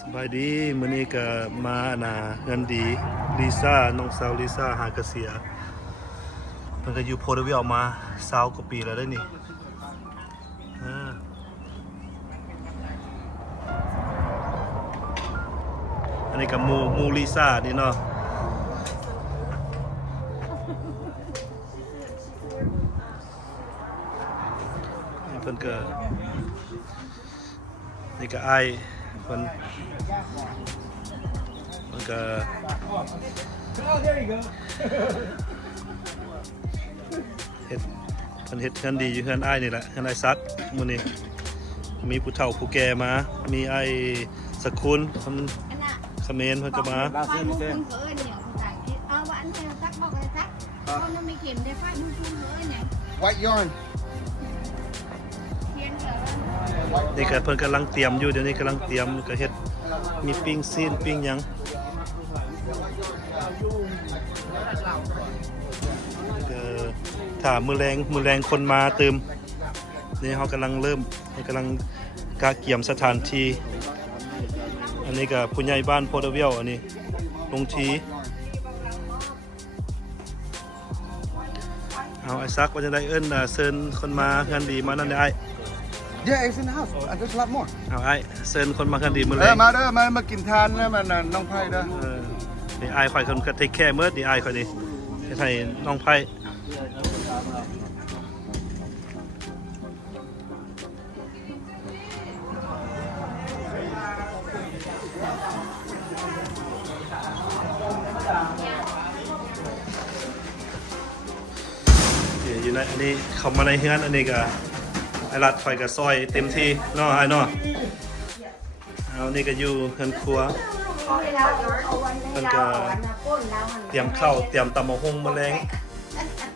สบายดีมื้อนี้ก็มาเงินดีลิซ่าน้องสาวลิซ่าหากระเสียเพิ่นก็อยู่โพเดวิลมา20กว่าปีแล้วได้นี่อันนี้ก็หมู่ลิซ่านี่เนาะเพิ่นก็นี่ก็อ้ายเพิ่นก็เฮ็ดกันดีอยู่เฮือนอ้ายนี่แหละเฮือนอ้ายซักมื้อนี้มีผู้เฒ่าผู้แก่มามีอ้ายสกุลคนเขมรเพิ่นก็มาWhite yarn. นี่ก็เพิ่นกำลังเตรียมอยู่เดี๋ยวนี้กำลังเตรียมก็เฮ็ดมีปิ้งซีนปิ้งหยังถ้ามื้อแรงคนมาเติมนี่เฮากำลังเริ่มกำลังกะเกี่ยมสถานที่อันนี้ก็ผู้ใหญ่บ้านโพเดวิลอันนี้ลงทีเอาไอ้ซักว่าจะได้เอิ้นเชิญคนมาเฮือนดีมานั่นได้ Yeah, it's in the house. There's a lot more. เอาไอ้เชิญคนมาเฮือนดีมื้อแรง มาเด้อมากินทานแล้วมันน้องไผ่เด้อ นี่อ้ายข่อยคนก็เทคแคร์เมื่อนี่อ้ายข่อยนี่ให้น้องไผ่อยู่ในอันนี้เข้ามาในเฮือนอันนี้ก็ไอ้รัดข่อยก็ซอยเต็มที่เนาะอ้ายเนาะเอานี่ก็อยู่เฮือนครัวเพิ่นก็เตรียมข้าวเตรียมตำมะฮุ่งมื้อแลง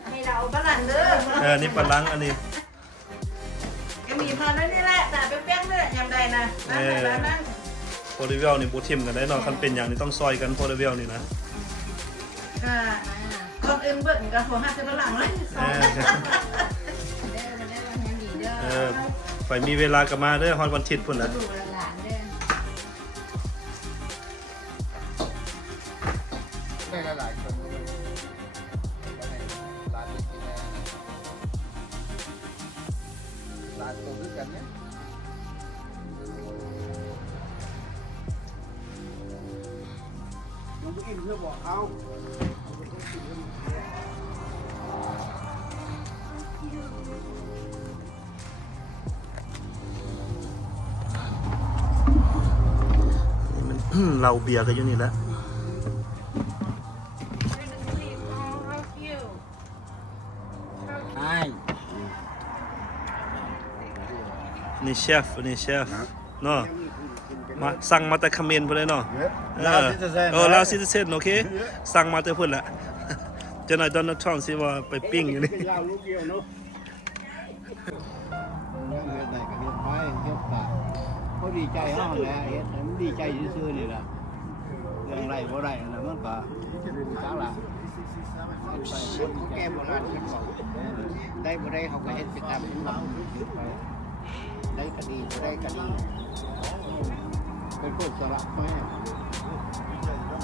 ให้เราปลาหลังเด้อ นี่ปลาลังอันนี้ ก็มีพอแล้วนี่แหละแต่เป๊ะๆเลยยำใดนะนั่ง โพเดวิลนี่บ่ทิ่มกันได้เนาะคันเป็นหยังนี่ต้องซอยกันโพเดวิลนี่นะ คนอื่นเบิ่งก็หัวหักจะปลาหลังเลยไปมีเวลากลับมาเด้อฮอดวันอาทิตย์พุ่นน่ะได้หลายคนร้านนี้กินร้านตรงด้วยกันเนี่ยน้องกินเพื่อบอกเขาเราเบียร์กันอยู่นี่แหละนี่เชฟเนาะมาสั่งมาแต่คอมเมนต์พุ่นเลยเนาะลาวซิติเซนโอเคสั่งมาแต่พุ่นแหละจะหน่อยโดนัลด์ทรัมป์สิว่าไปปิ้งอยู่นี่เขาดีใจห้องแล้วเห็นมันดีใจซื่อๆนี่แหละเรื่องไรบ่ได้นะมันก็ช้าละเขาแก้โบราณกันบอกได้บ่ได้เขาก็เฮ็ดไปตามเขาได้ก็ดีบ่ได้ก็ดีเป็นคนสละแม่โอ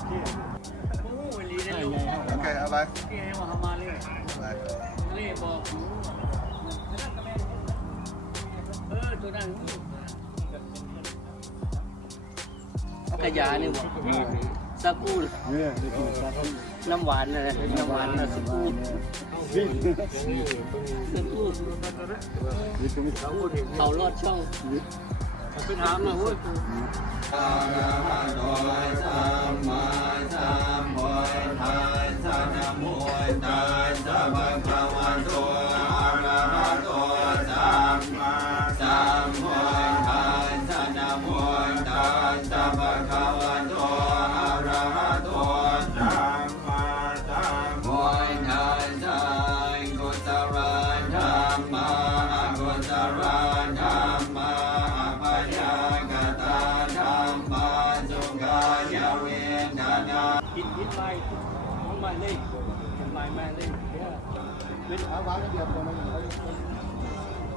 เคเอาไปบอกตัวนั้นขยานี่บอกสกูลน้ำหวานนะน้ำหวานนะสกูลเขาลอดช่องไปถามมาเว้ยคิดไปไม่เล่นไม่เล่นวิทย์เอาวางระเบียบตรงนั้น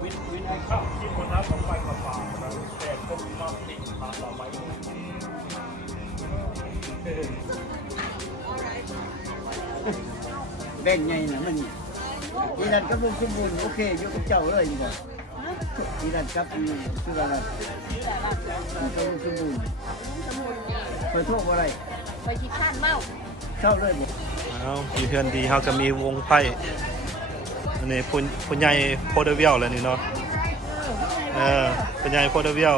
วิทย์ให้เข้าที่คนรับของไฟกว่าแต่ก็มีความติดมาต่อไป แบ่งไงนะมันอีนั่นก็ลุงสมบูรณ์โอเคอยู่กับเจ้าเลยอยู่บ่อีนั่นกับอีคือว่ามันก็ลุงสมบูรณ์เคยโทษอะไร ไปขี้ข้านเมา เจ้าเลยบ่ เอาอยู่เฮือนดีเฮาก็มีวงไพ่อันนี้ผู้ใหญ่โพเดเวียลแล้วนี่เนาะผู้ใหญ่โพเดเวียล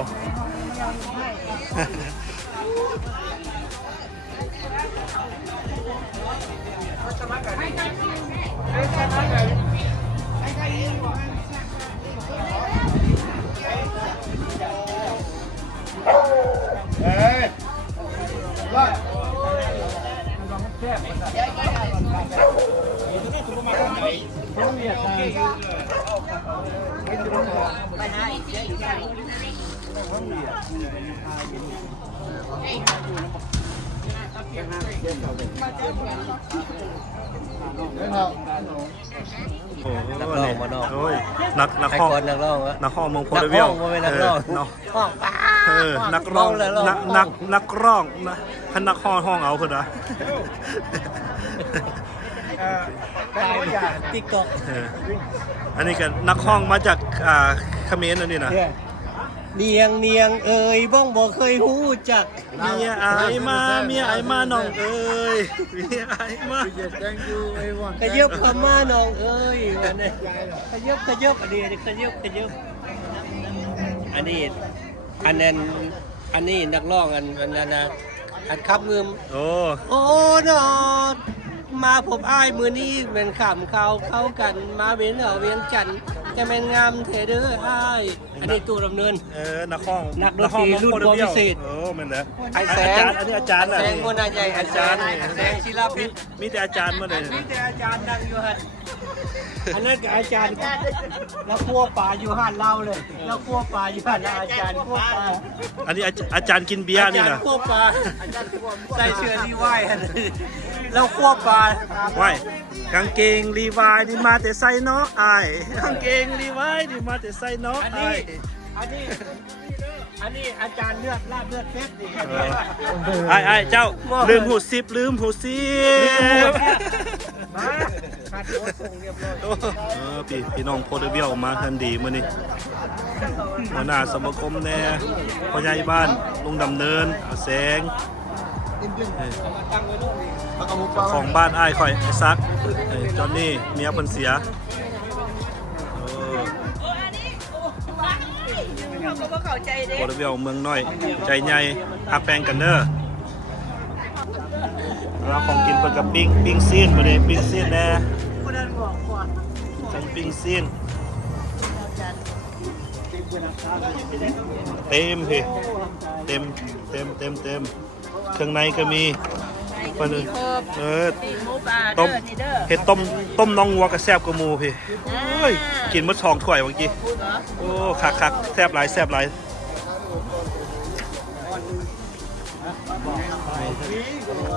เอ้ยว่า ไม่เท่า โอ้โห นักร้องมานอก โอ้ยนัก ใคร ห้อง ก่อนนักร้องวะ นักห้องเมืองโพ นั เด ก เวี ร้ ย อ ล งว่าเป็นนักร้อง เนาะ ห้องป้า นักร้อง เลยร้อง นักร้องนะพันนักห้องเอาคนนะ ได้บ่อย่า ติ๊กต็อก อันนี้ก็นักห้องมาจากเขมรอันนี้นะ เนียงเอ่ยบ้องบอกเคยหูจัก เมียอายมาน้องเอ้ยเมียอายมา thank you everyone ขยับเข้ามาน้องเอ้ยวันนี้ขยับอันนี้ขยับอันนี้นักร้องอันนั้นนะอันขับเงิม โอ้ โอ้นอดมาพบอ้ายมือนี้เป็นขำเข้ากันมาเวียนเวียงจันทร์จะเป็นงามเทเด้ออ้ายอันนี้ตัวดำเนิน นักห้อง นักดนตรีรุ่น เมืองโพเดเวียล พิเศษ โอ้แม่นแล้ว ไอ้แสง อันนี้อาจารย์ แสงคนใหญ่อาจารย์แสงศิลาพิษ มีแต่อาจารย์มาเลย มีแต่อาจารย์ดังอยู่ฮะอันนั้นก็อาจารย์แล้วคั่วป่าอยู่หันเราเลยแล้วคั่วป่าอยู่หันเราอาจารย์คั่วป่า อันนี้อาจารย์กินเบียร์นี่ อาจาร นะ ย์คั่วป่าใส่เสื้อรีไวท์ฮะแล้วคั่วป่า ว้ายกางเกงรีวายนี่มาแต่ใส่เนาะอายกางเกงรีวายนี่มาแต่ใส่เนาะ อัน อา นี้ ย อันนี้อาจารย์เลือดลาบเลือดเพชรดิ ไอ้เจ้าลืมหูซิบขาดโอ้ส่งเรียบร้อย พี่น้องโพเดเวียลมาทันดีมื้อนี้หัวหน้าสมาคมแน่พ่อใหญ่บ้านลุงดำเนินอาแสงของบ้านอ้ายข่อยไอ้ซักจอนนี่เมียเพิ่นเสีย เขาก็บ่เข้าใจเด้ โพเดเวียลเมืองน้อยใจใหญ่หักแพงกันเด้อเราของกินเพิ่นกับปิ้งซีนบ่ได้ปิ้งซีนแน่จังปิ้งซีนเต็มพี่เต็มเครื่องในก็มีเพิ่นปีหมูปลา ต้ เด้ ม อนี่เด้อ เฮ็ดต้มน้องวัวก็แซ่บกว่าหมูพี่โอ้ยกินหมด2ถ้วยเมื่อกี้โอ้คักแซ่บหลาย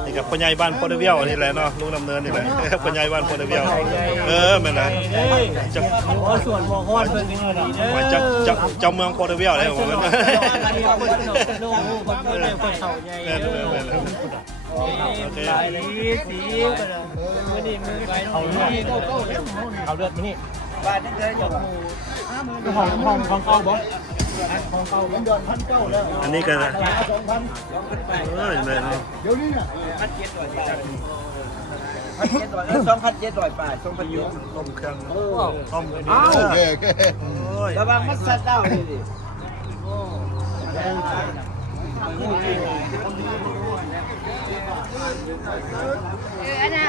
นี่กับพ่อใหญ่บ้านโพเดเวียลนี่แหละเนาะลุงดำเนินนี่แหละพ่อใหญ่บ้านโพเดเวียลแม่นล่ะจะ ส่วนหัวข้อเพิ่นนี่ดีเด้อ ว่าจะเมืองโพเดเวียลได้บ่แม่น อันนี้เอาคนโน้คนเพิ่นคนเฒ่าใหญ่ แม่นโอเค หลายสีมื้อนี้มือไปเอาเลือดมื้อนี้ บ้านนี้เคยอยู่บ่ ของเก่าบ่ อันนี้ก็ 2,000 แม่นเนาะ เดี๋ยวนี้น่ะ 2,700บาท2,000ยู ต้มเครื่องต้ม โอเคโอเค โอ้ย ระวังมันสัตว์ดาวนี่ดิ อันน่ะ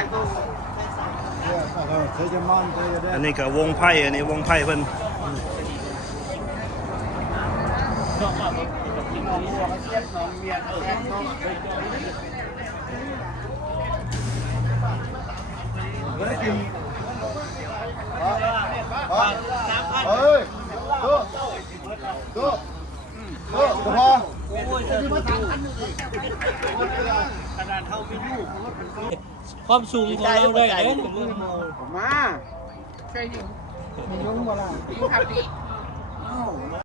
เคยจะมอนเคยจะได้ อันนี้ก็วงไพ่อันนี้วงไพ่เพิ่น เฮ้ยตัวพอ ความสูงของเราได้เด้อ มา อยู่ครับพี่